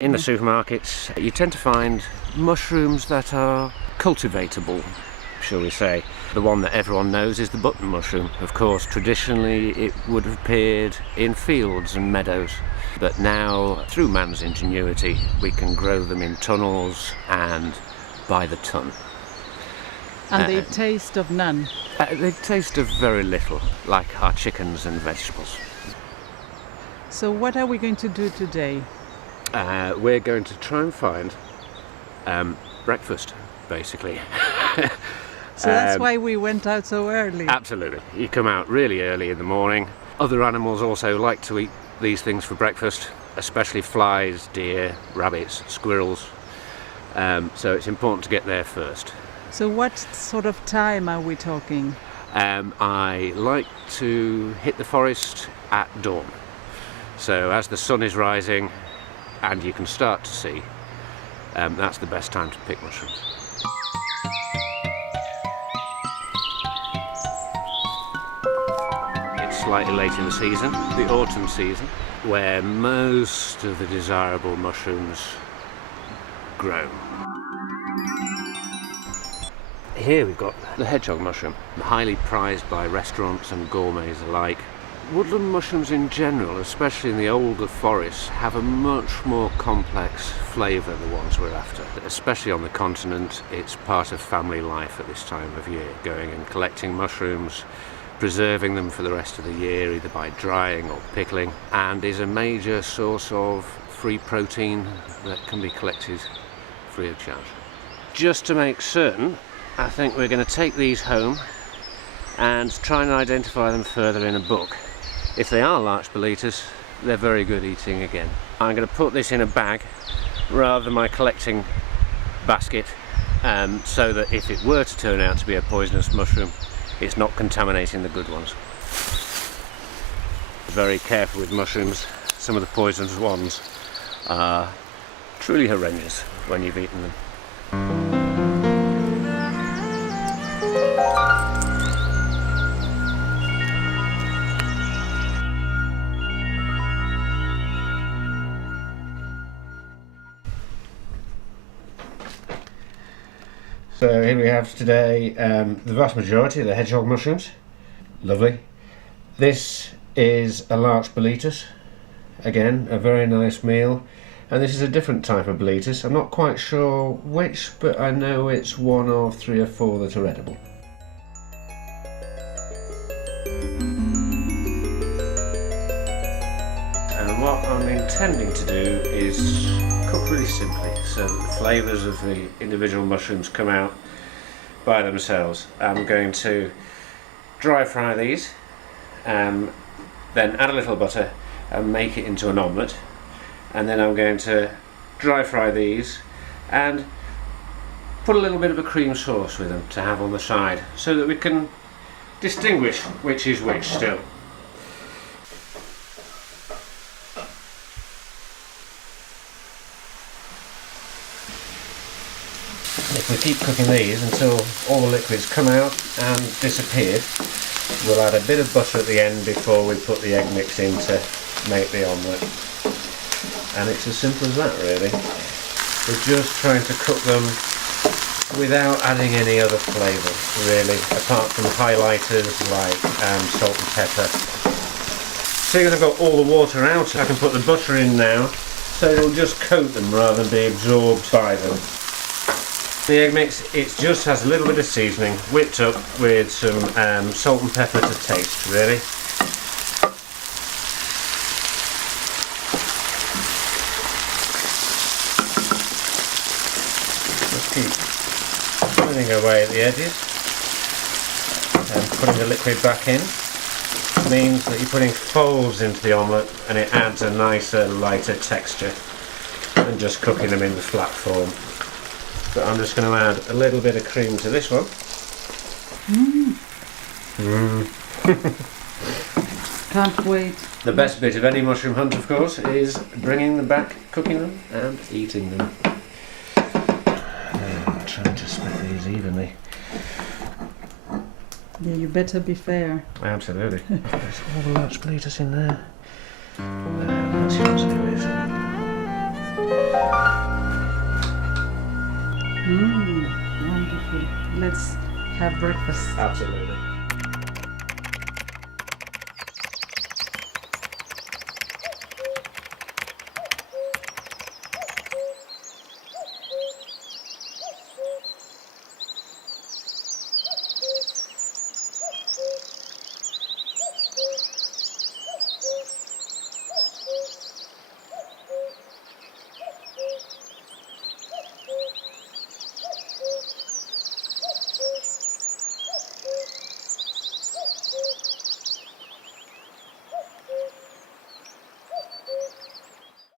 In the supermarkets, you tend to find mushrooms that are cultivatable, shall we say. The one that everyone knows is the button mushroom. Of course, traditionally it would have appeared in fields and meadows, but now, through man's ingenuity, we can grow them in tunnels and by the ton. And they taste of none? They taste of very little, like our chickens and vegetables. So what are we going to do today? We're going to try and find breakfast, basically. So that's why we went out so early? Absolutely. You come out really early in the morning. Other animals also like to eat these things for breakfast, especially flies, deer, rabbits, squirrels. So it's important to get there first. So what sort of time are we talking? I like to hit the forest at dawn. So as the sun is rising and you can start to see, that's the best time to pick mushrooms. It's slightly late in the season, the autumn season, where most of the desirable mushrooms grow. Here we've got the hedgehog mushroom, highly prized by restaurants and gourmets alike. Woodland mushrooms in general, especially in the older forests, have a much more complex flavour than the ones we're after. Especially on the continent, it's part of family life at this time of year, going and collecting mushrooms, preserving them for the rest of the year, either by drying or pickling, and is a major source of free protein that can be collected free of charge. Just to make certain, I think we're going to take these home and try and identify them further in a book. If they are larch boletus, they're very good eating again. I'm going to put this in a bag rather than my collecting basket, so that if it were to turn out to be a poisonous mushroom, it's not contaminating the good ones. Very careful with mushrooms. Some of the poisonous ones are truly horrendous when you've eaten them. So here we have today the vast majority of the hedgehog mushrooms. Lovely. This is a larch boletus. Again, a very nice meal. And this is a different type of boletus. I'm not quite sure which, but I know it's one of 3 or 4 that are edible. And what I'm intending to do is cook really simply, so that the flavours of the individual mushrooms come out by themselves. I'm going to dry fry these, then add a little butter and make it into an omelette, and then I'm going to dry fry these and put a little bit of a cream sauce with them to have on the side, so that we can distinguish which is which still. If we keep cooking these until all the liquids come out and disappeared, we'll add a bit of butter at the end before we put the egg mix in to make the omelette. And it's as simple as that, really. We're just trying to cook them without adding any other flavour, really, apart from highlighters like salt and pepper. Seeing as I've got all the water out, I can put the butter in now, so it'll just coat them rather than be absorbed by them. The egg mix, it just has a little bit of seasoning, whipped up with some salt and pepper to taste, really. Just keep turning away at the edges and putting the liquid back in. Means that you're putting folds into the omelette and it adds a nicer, lighter texture than just cooking them in the flat form. But I'm just going to add a little bit of cream to this one. Can't wait. The best bit of any mushroom hunt, of course, is bringing them back, cooking them and eating them. I'm trying to split these evenly. Yeah, you better be fair. Absolutely. There's all the larch boletus in there. Let's use it. Wonderful. Let's have breakfast. Absolutely.